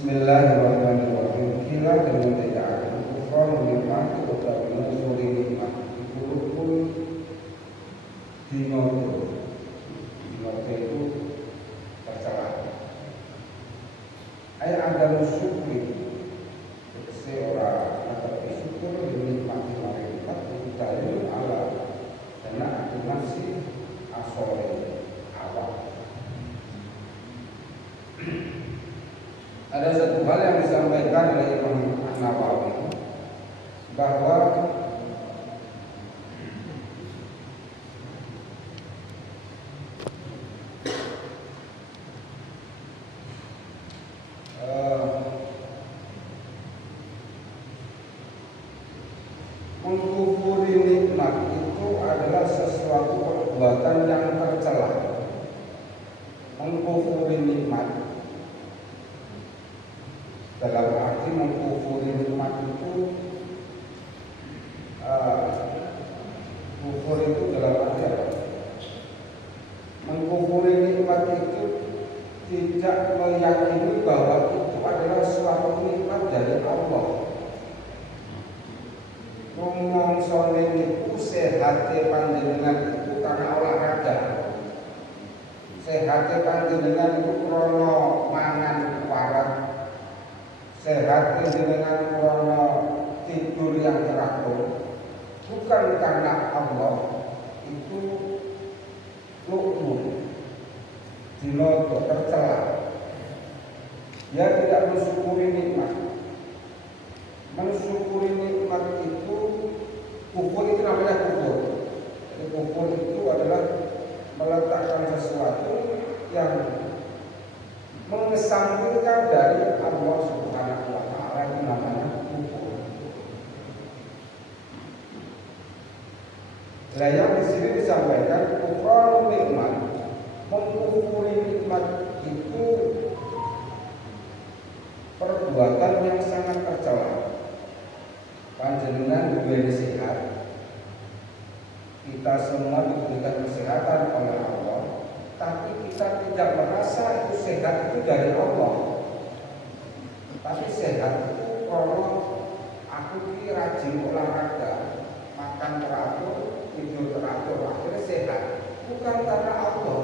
Bismillahirrahmanirrahim. Kila dan menjadikan kufran menikmati utawi suri nikmat iku pun dinoto itu tercela. Ayat ada syukri tegese ora dapat syukur dinikmati nikmat itu dalil ala karena aku masih asore awal. Ada satu hal yang disampaikan oleh Imam Nawawi bahwa mengkufuri nikmat itu adalah sesuatu perbuatan yang tercela. Mengkufuri nikmat dalam arti mengkufuri nikmat itu kufur itu dalam arti apa? Mengkufuri nikmat itu tidak meyakini bahwa itu adalah suatu nikmat dari Allah. Rumongso niku sehate panjenengan itu karena olahraga. Sehate panjenengan itu krono mangan warak. Sehat dengan krono tidur yang teratur, bukan karena Allah itu lukmu dinoto tercela. Dia tidak mensyukuri nikmat. Mensyukuri nikmat itu kufur, itu namanya kufur. Jadi kufur itu adalah meletakkan sesuatu yang mengesampingkan dari Allah Subhanahu wa Ta'ala, itu namanya kufur. Nah, yang di sini disampaikan kufur nikmat, mengkufuri nikmat itu perbuatan yang sangat tercela. Panjenengan diberi sehat, kita semua diberikan kesehatan oleh Allah, tapi kita tidak merasa itu sehat itu dari Allah. Tapi sehat itu kalau aku ini rajin olahraga, makan teratur, tidur teratur, akhirnya sehat. Bukan karena Allah.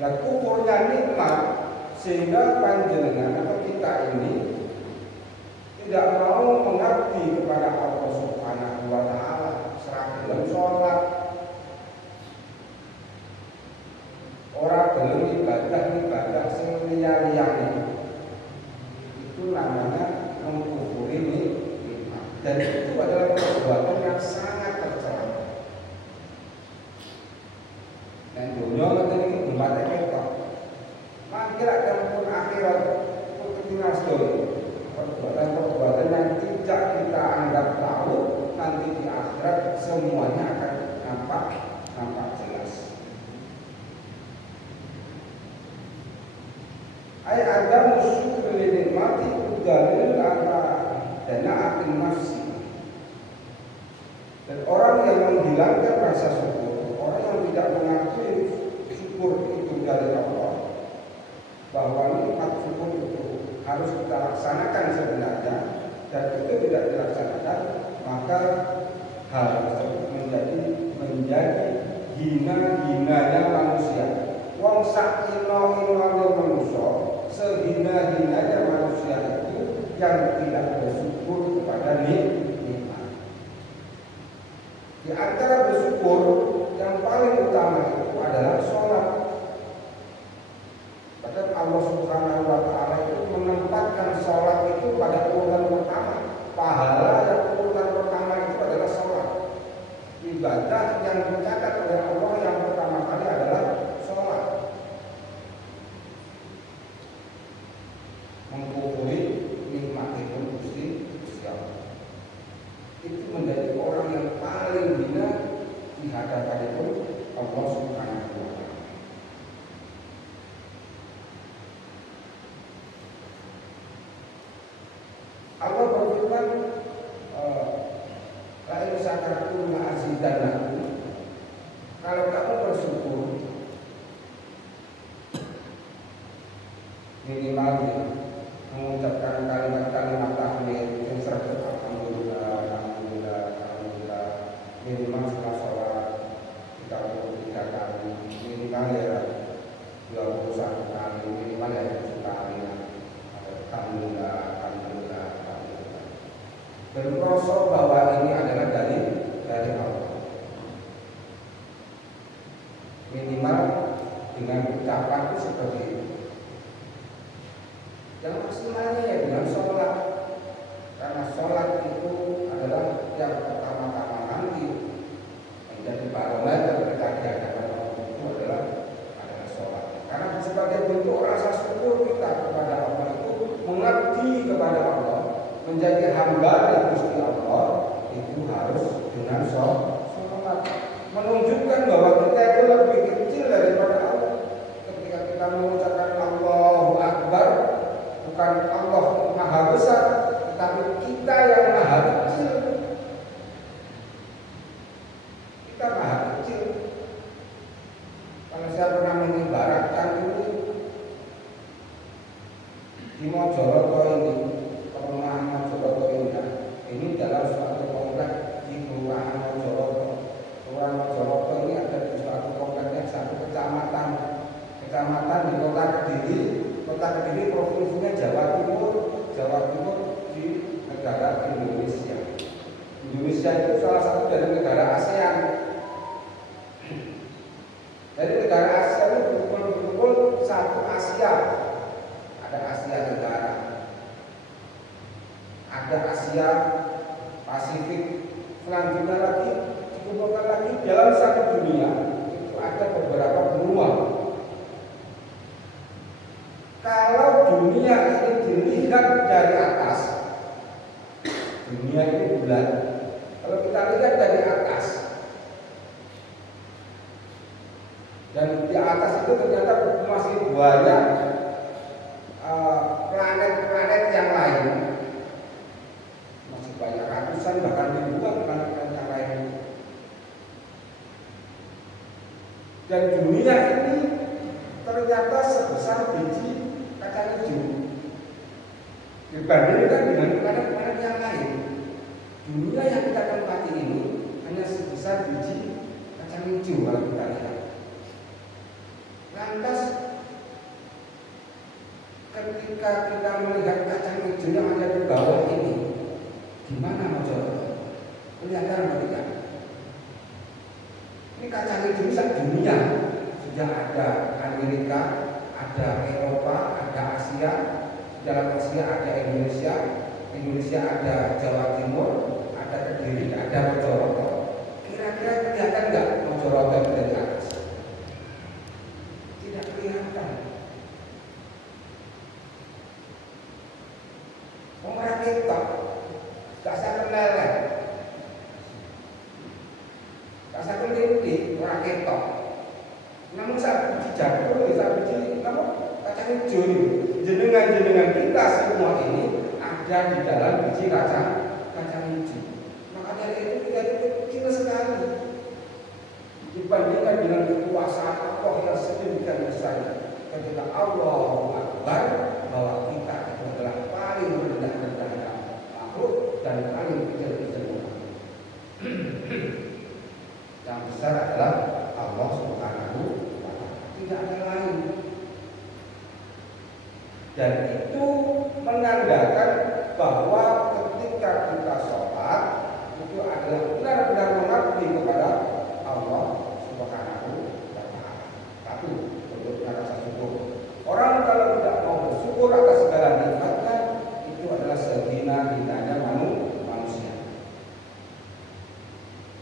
Nah, kufurnya nikmat sehingga panjenengan atau kita ini tidak mau mengabdi kepada Allah Subhanahu wa Ta'ala, serah dalam sholat, orang gelem ibadah sing liya-liyane, itu namanya mengkufuri nikmat, dan itu adalah perbuatan yang sangat tercela. Dan dunia ini umatnya ketok, mangkir akan pun akhirat pun ketinggal sedoi. Perbuatan-perbuatan yang tidak kita anggap tahu, nanti di akhirat semuanya akan nampak jelas. Ayat ada musuh nikmati udalil ala dana'atin nafsi. Dan orang yang menghilangkan rasa syukur, orang yang tidak mengakui syukur itu dari Allah, bahwa nikmat syukur itu harus kita laksanakan sebenarnya, dan itu tidak dilaksanakan, maka hal tersebut menjadi hina-hinanya manusia. Wong sak ino-inone manusia, sehina-hinanya manusia itu yang tidak bersyukur kepada nikmat. Di antara bersyukur yang paling utama itu adalah sholat. Bahkan Allah Subhanahu wa Ta'ala itu menempatkan sholat itu pada urutan pertama. Pahala yang urutan pertama itu adalah sholat. Ibadah yang dicatat oleh Allah yang pertama kali adalah sholat. Mengkufuri nikmat itu Gusti Allah. Itu menjadi orang yang paling hina di hadapan itu Allah Subhanahu wa Ta'ala. Allah berfirman, la in syakartum la azidannakum. Kalau kamu bersyukur, dengan ucapan itu seperti itu. Yang maksimalnya ya dengan sholat, karena sholat itu adalah yang pertama-tama nanti menjadi barometer kita di hadapan Allah itu adalah sholat. Karena sebagai bentuk rasa syukur kita kepada Allah itu mengabdi kepada Allah, menjadi hamba dari Gusti Allah itu harus dengan sholat, menunjukkan bahwa kita itu lebih kecil daripada Allah. Ketika kita mengucapkan Allahu Akbar, bukan Allah Maha Besar, tetapi kita yang Maha Kecil. Kita Maha Kecil. Kalau saya pernah mengibaratkan dulu di Mojoroto ini, perumahan Mojoroto ini dalam suatu komplek di Kelurahan Mojoroto. Kelurahan Mojoroto ini ada di suatu kompleknya satu kecamatan di Kota Kediri. Kota Kediri provinsinya Jawa Timur di negara Indonesia. Indonesia itu salah satu dari negara ASEAN. Dari negara ASEAN itu betul-betul satu Asia. Ada Asia Tenggara, ada Asia Pasifik, selanjutnya lagi dikumpulkan lagi dalam satu dunia itu ada beberapa benua. Kalau dunia ini dilihat dari atas, dunia ini bulat. Kalau kita lihat dari atas, dan di atas itu ternyata masih banyak planet-planet yang lain, masih banyak ratusan bahkan ribuan planet-planet yang lain. Dan dunia ini ternyata sebesar biji kacang hijau dibandingkan dengan planet-planet yang lain. Dunia yang kita tempati ini hanya sebesar biji kacang hijau kalau kita lihat. Lantas ketika kita melihat kacang hijau yang ada di bawah ini, gimana Mojoroto? Kelihatan apa tidak? Ini kacang hijau dunia. Sudah ada Amerika, ada Eropa, ada Asia. Dalam Asia ada Indonesia, Indonesia ada Jawa Timur, ada Kediri, ada Mojoroto. Kira-kira kelihatan nggak Mojoroto itu dari atas? Tidak kelihatan. Orang kita gak sampai lele, gak sampai linti, orang kita. Namun saat biji jagung, saat biji kacang hijau, jenengan kita semua ini ada di dalam biji kacang hijau. Maka dari itu kita itu kecil sekali dibandingkan dengan kekuasaan Allah yang sedemikian besarnya. Ketika Allahu Akbar, bahwa kita itu adalah paling rendah-rendahnya makhluk dan paling kecil-kecilnya. Yang besar adalah Allah Subhanahu wa Ta'ala, tidak ada lain. Dan itu menandakan bahwa ketika kita sholat itu adalah benar-benar mengabdi kepada Allah Subhanahu wa Ta'ala. Satu, bentuknya rasa syukur. Orang kalau tidak mau bersyukur atas segala nikmatnya, itu adalah sehina-hinanya manusia.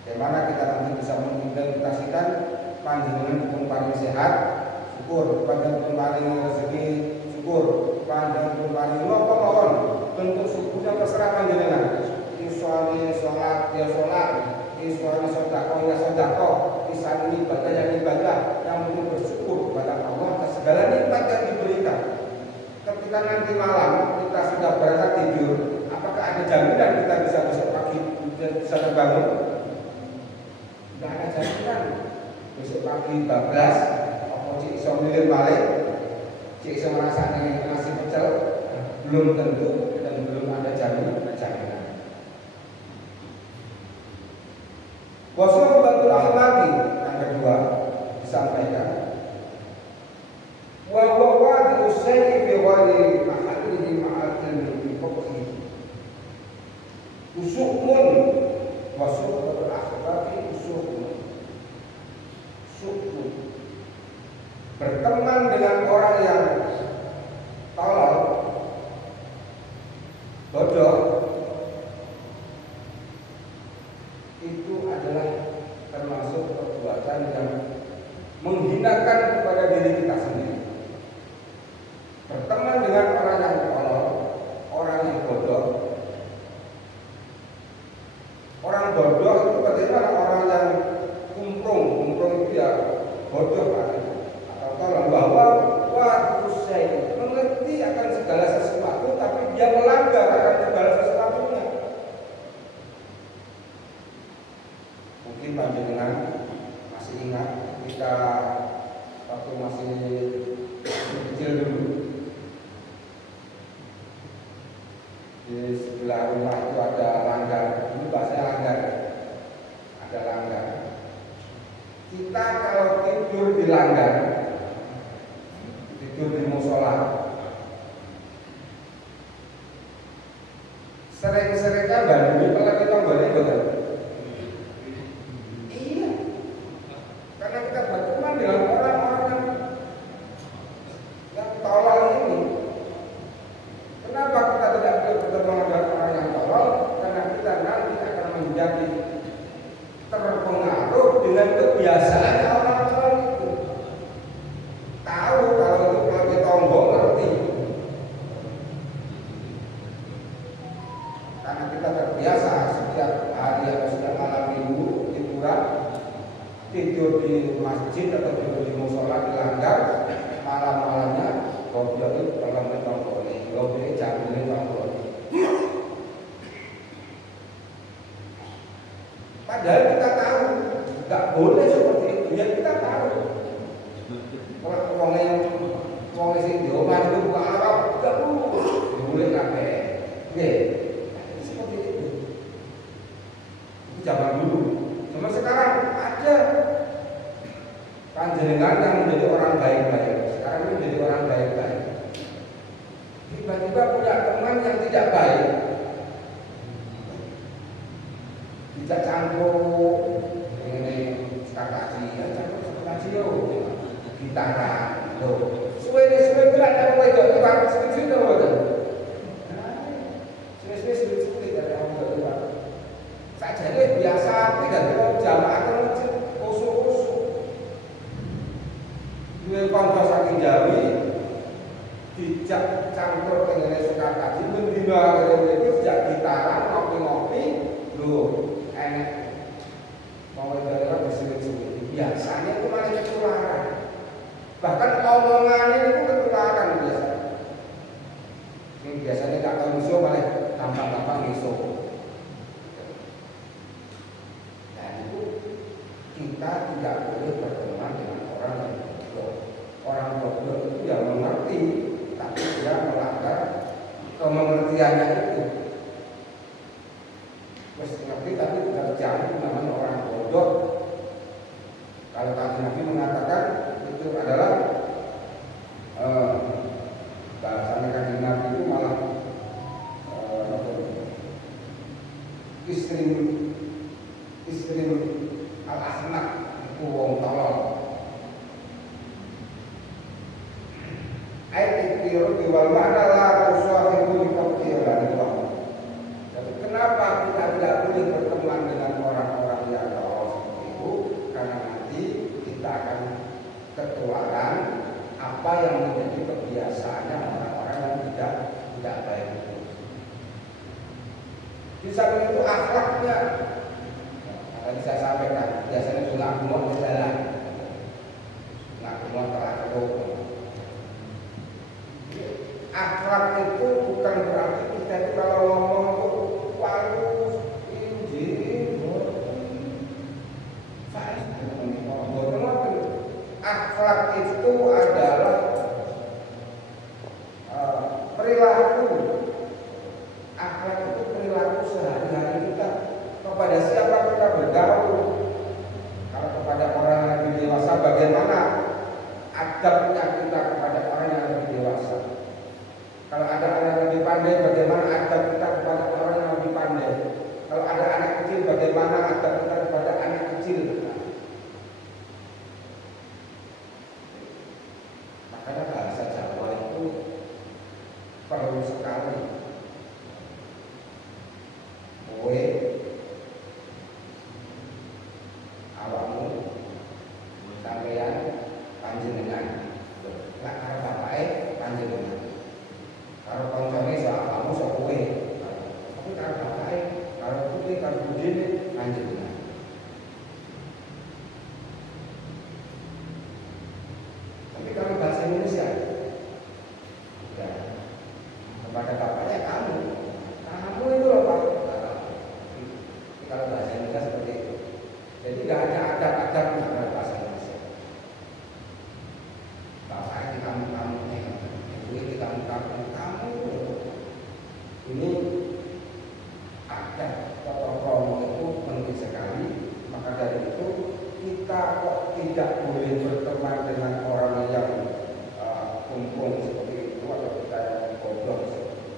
Bagaimana kita nanti bisa mengimplementasikan panjenengan pun paling sehat, syukur, panjenengan pun paling rezeki, syukur, panjenengan pun paling mawon, bentuk syukurnya terserah panjenengan. Iswani sholat, ya sholat, iswani sodako, ya sodako, isan ibadah, ya ibadah, yang penting bersyukur kepada Allah atas segala nikmat yang diberikan. Ketika nanti malam kita sudah berangkat tidur, apakah ada jaminan kita bisa besok pagi bisa terbangun? Tidak ada jaminan. Besok pagi 14, apa cik iso milir balik, cik iso ngerasani nasi pecel, belum tentu dan belum ada jaminan. Wasubatul akhlaqi yang kedua disampaikan, wa huwa wadi'u syai'i fi ghairi mahallihi ma'al ilmi bi hukmihi. Usumun wasubatul akhlaqi usumun. berteman dengan orang yang tolol, bodoh, itu adalah termasuk perbuatan yang menghinakan kepada diri kita sendiri. Berteman dengan orang yang tolol, orang yang bodoh. Orang bodoh itu bagaimana? Orang yang kumprung itu ya bodoh atau tolol, bahwa terus saya mengerti akan segala sesuatu, tapi dia melanggar akan segala sesuatunya. Mungkin panjenengan masih ingat ketika waktu masih kecil dulu, di sebelah rumah itu ada langgar, ini bahasanya langgar, ada langgar. Kita kalau tidur di langgar, tidur di musola, sering-sering kan bandung kalau kita boleh betul. Iya, karena kita berteman dengan orang-orang yang tolol ini. Kenapa kita tidak boleh berteman dengan orang yang tolol? Karena kita nanti akan menjadi terpengaruh dengan kebiasaannya orang tolol itu. Tahu kalau itu pelatih tombol ngerti. Karena kita terbiasa setiap hari atau setiap malam minggu tidur di masjid atau tidur di musola di langgar, malam-malamnya goblok itu pelambe tombol ini, goblok jambule tombol. Padahal kita tahu nggak boleh seperti itu, ya kita tahu. Kalau wong sing di omah itu buka Arab, nggak boleh kabeh. Nggih. Seperti itu. Itu zaman dulu. Cuma sekarang ada panjenengan yang menjadi orang baik-baik. Sekarang ini menjadi orang baik-baik. Tiba-tiba punya teman yang tidak baik. Tidak campur ini kaji, ya campur kaji yo, gitaran, lo. Suwe berat yang mulai jauh tukang sedikit dong, betul. Suwe dari orang tua. Saja ini biasa, tidak terlalu jamaah terlalu usuk. Dua konco saking Jawi, dijak campur dengan suka kaji, mendima itu sejak gitaran, ngopi-ngopi, lo. Enak mau daerah bersulit-sulit biasanya itu malah ketularan, bahkan omongannya itu ketularan biasanya gak tahu iso malah gampang-gampang iso. Dan itu kita tidak boleh berteman dengan orang yang bodoh. Orang bodoh itu yang mengerti tapi dia melanggar kemengertiannya itu. Ngerti tapi tidak jauh namanya orang bodoh. Kalau tadi Nabi mengatakan itu adalah bahasanya kanjeng Nabi itu malah istri al-ahmak itu wong tolol. Ayat itu diwal makna la tusahibu liqtiran itu. Kenapa kita tidak boleh berteman dengan orang-orang yang tolol seperti itu? Karena nanti kita akan ketularan apa yang menjadi kebiasaannya orang-orang yang tidak baik itu. Di samping itu akhlaknya, tadi saya sampaikan, biasanya itu ngaku mau jalan, ngaku mau teratur. Akhlak itu bukan berarti kita itu kalau ngomong itu walus, injil, akhlak itu adalah perilaku. Akhlak itu perilaku sehari-hari kita. Kepada siapa kita bergaul. Kalau kepada orang yang lebih dewasa, bagaimana adabnya kita kepada orang yang lebih dewasa. Kalau ada anak yang lebih pandai, bagaimana adab kita kepada orang yang lebih pandai. Kalau ada anak kecil, bagaimana adab kita kepada anak kecil. benar. Tapi kalau bahasa Indonesia, ya, kepada bapaknya kamu itu loh Pak. Ini kalau bahasa Indonesia seperti itu. Jadi nggak ada adab-adabnya pada bahasa Indonesia. Bapaknya di kamu, ibu di kamu. Ini ada kromo itu penting sekali. Maka dari itu kita kok tidak boleh berteman dengan orang yang kumpul seperti itu, atau kita yang bodoh.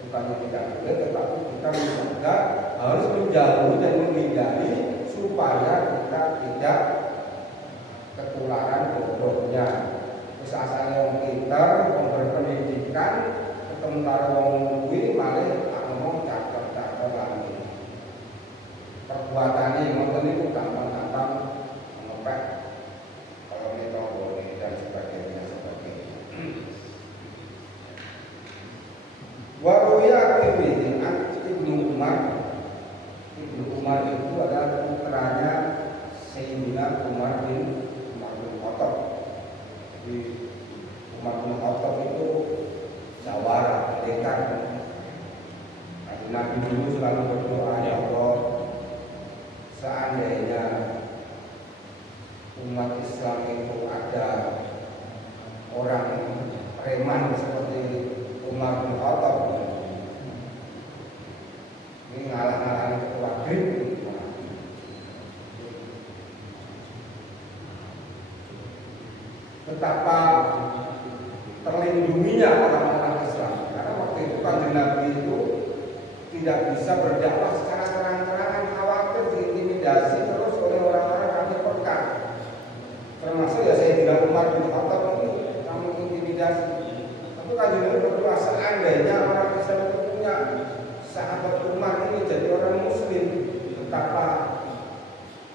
Bukannya tidak boleh, tetapi kita juga harus menjauhi dan menghindari supaya kita tidak ketularan bodohnya. Terus asalnya yang pintar, yang berpendidikan, ketemu karo wong kuwi malah ngomong cakep-cakep lagi. Perbuatannya ngoten niku gampang-gampang ngepek kalau metode dan sebagainya. Waruya Ibnu Umar itu adalah putranya Sayyidina Umar bin Khattab. Di Umar bin Khattab itu jawara, pendekar. Nabi dulu selalu berdoa, ya Allah, seandainya umat Islam itu ada orang preman seperti Umar bin Khattab, ini ngalah-ngalahin ketua BRIN, betapa terlindunginya orang-orang Islam. Karena waktu itu Kanjeng Nabi itu tidak bisa berdakwah secara terang-terangan, khawatir diintimidasi terus oleh orang-orang kafir Mekah. Termasuk ya Sayyidina Umar bin Khattab ini kamu intimidasi. Tapi Kanjeng Nabi berdoa, seandainya orang Islam itu punya sahabat Umar ini jadi orang Muslim, betapa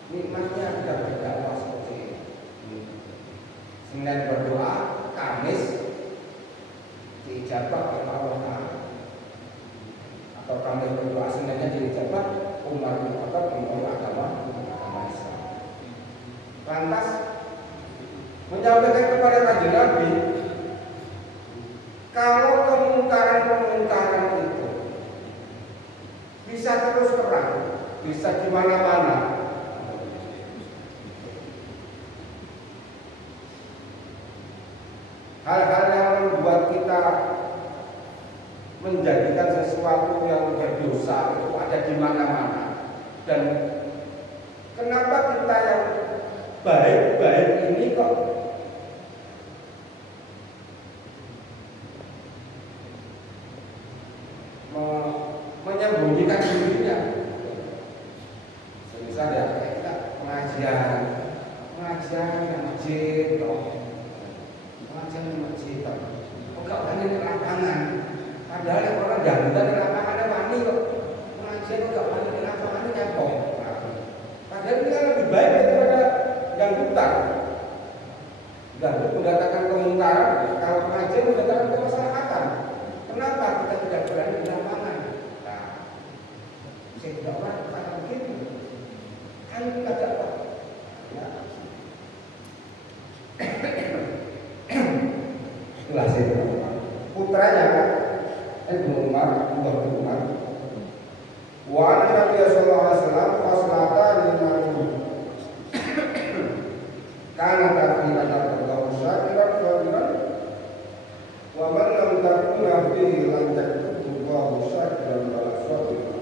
nikmatnya tidak berdakwah seperti ini. Senin berdoa, Kamis diijabah oleh Allah Ta'ala. Atau Kamis berdoa, Seninnya diijabah, Umar bin Khattab memulai agama Islam. Lantas menyampaikan kepada Kanjeng Nabi, kalau kemungkaran itu bisa terus terang, bisa di mana-mana, hal-hal yang membuat kita menjadikan sesuatu yang berdosa itu ada di mana-mana. Dan kenapa kita yang baik-baik ini kok menyembunyikan dirinya? Semisal ya kita pengajian di masjid, pengajian di masjid, kok gak wani di lapangan? Padahal yang orang dangdutan di lapangan ada wani kok. Pengajian kok gak wani di lapangan ini nyapong. Padahal ini kan lebih baik daripada dangdutan. Dangdut mendatangkan kemungkaran, kalau pengajian mendatangkan kemaslahatan. Kenapa kita tidak berani di lapangan? Nah, saya tidak orang kata begitu. Kan kita dapat. Ya. Itulah sih putranya Ibnu Umar, wa Nabi sallallahu alaihi wasallam faslatan lima karena tapi ada Allah syakiran sabiran wa man lam takun fi lan takun Allah syakiran wala sabiran.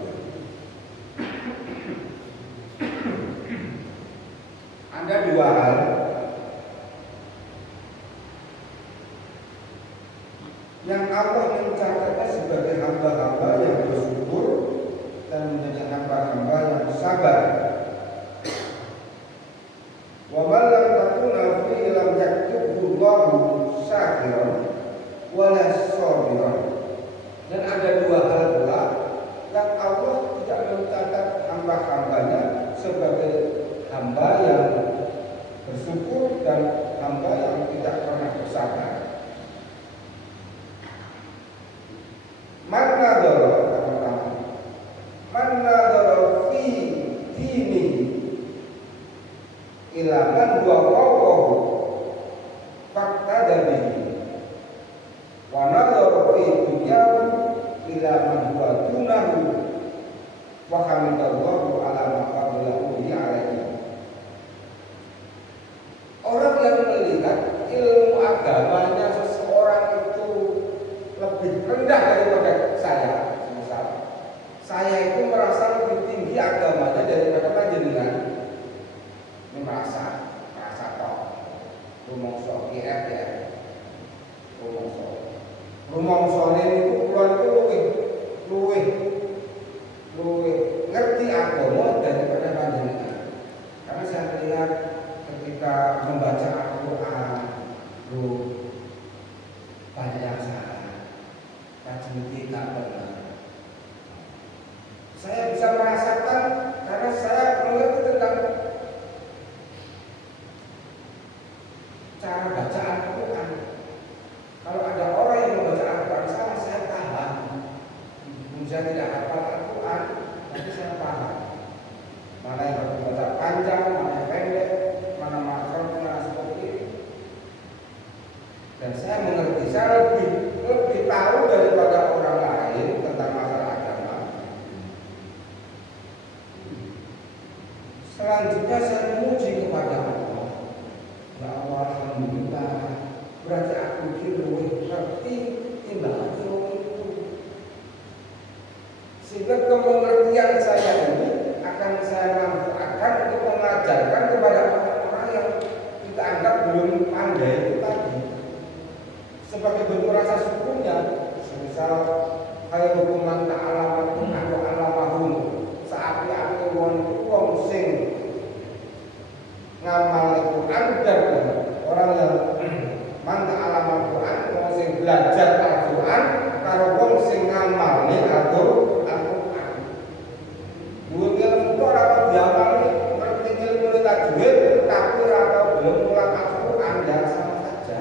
Ada dua hal yang Allah mencatatnya sebagai hamba-hamba yang bersyukur dan menjadi hamba-hamba yang sabar. Wa man lam takuna fi lam yaktubullahu syakiran wala sabiran. Dan ada dua hal pula yang Allah tidak mencatat hamba-hambanya sebagai hamba yang bersyukur dan hamba yang tidak pernah bersabar. Man nadhara fi dini rumongsone niku kula niku luwih ngerti agama daripada panjenengan. Karena saya lihat ketika membaca Al-Quran, banyak yang salah, kajian tidak benar. Saya bisa merasakan karena saya mengerti tentang cara baca Al-Quran. Kalau ada orang yang membaca Al-Quran salah, saya paham. Saya tidak hafal Al-Quran, tapi saya paham. Mana yang harus dibaca panjang, mana yang pendek, mana makro, mana seperti ini. Dan saya mengerti, saya lebih tahu daripada orang lain tentang masalah agama. Selanjutnya saya memuji kepada Allah. Ya Allah, alhamdulillah. Berarti aku ngerti timbangan itu. Sehingga kemengertian saya ini akan saya manfaatkan untuk mengajarkan kepada orang-orang yang kita anggap belum pandai itu tadi. Sebagai bentuk rasa syukurnya, misal kayak hukuman ta'alamat atau alamahum, saat-saat wong sing ngamal Al-Quran dan orang yang manta alamat Al-Quran, wong sing belajar Al-Quran, karo wong sing ngamal Al-Quran. Mungkin orang diamal ngerti ilmu tajwid, tapi atau belum mulai Al-Quran, ya sama saja.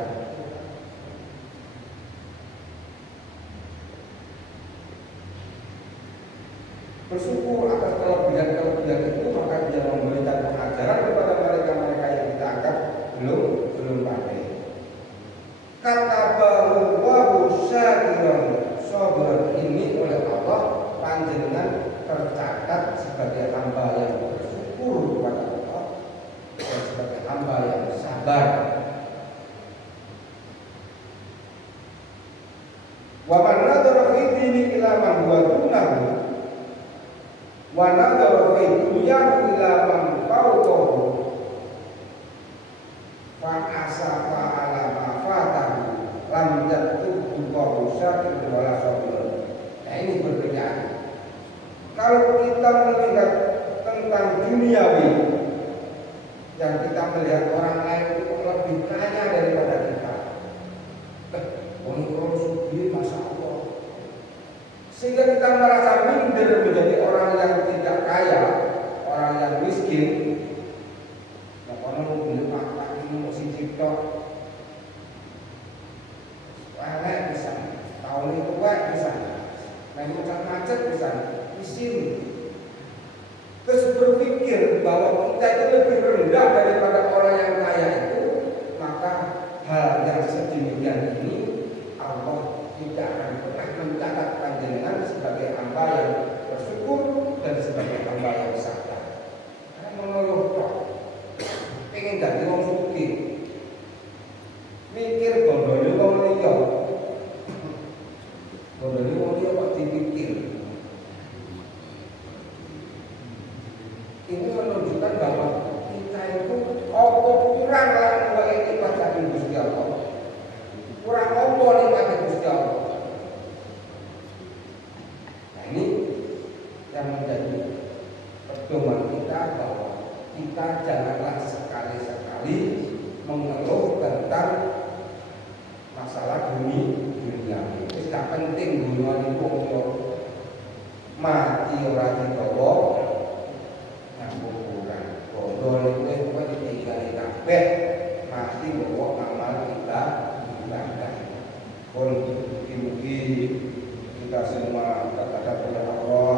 Bersyukur atas kelebihan-kelebihan itu, maka dia memberikan pengajaran kepada mereka-mereka yang kita anggap belum pandai. Kata bahwa syakiran sabar ini oleh Allah panjenengan tercatat sebagai hamba yang bersyukur kepada Allah dan sebagai hamba yang sabar. Wa man nadhara fi dini ila man huwa dunahu wa nadhara fi dunyahu ila man fawqahu fa asafa ala ma fatahu lam yatubu Allahu syakir wala sabir. Nah, ini perbedaan. Kalau kita melihat tentang duniawi, yang kita melihat orang lain itu lebih kaya daripada kita. Orang sugi, masya Allah. Sehingga kita merasa minder menjadi orang yang tidak kaya, orang yang miskin. Nah, orang mau beli makan ini mau si cipto, welek bisa, tahun itu welek bisa, naik macet bisa. Di sini terus berpikir bahwa kita itu lebih rendah daripada orang yang kaya itu, maka hal yang sedemikian ini Allah tidak akan pernah mencatat panjenengan sebagai hamba yang bersyukur dan sebagai hamba yang sabar. Karena mengeluh kok pengen jadi wong sugih, mikir bondone wong liya, bondone wong liya kok dipikir. Ini menunjukkan bahwa kita itu kurang lah nikmat dari Gusti Allah. Kurang nikmat Gusti Allah. Nah, ini yang menjadi pedoman kita bahwa kita janganlah sekali-sekali mengeluh tentang masalah dunia. Itu tidak penting dunia itu mati ora dibawa. Mati bahwa amal kita ibadah. Mugi-mugi kita semua terhadap Allah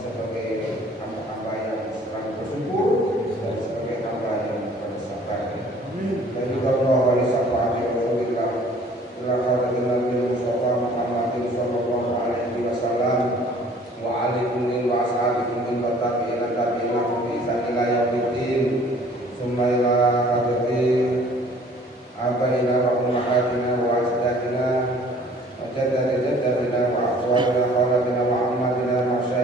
sebagai hamba-hamba yang selalu bersyukur dan sebagai hamba yang bersabar. Dan juga Allah wali syafaat Rasulullah ila hadirin Nabi Mustafa Muhammadin sallallahu alaihi wasallam wa alihi wa ashabihi wa tabi'in tabi'in bi ila yaumiddin summa ila abaina wa ummahatina wa asdatina wa jaddadina wa akhwalina wa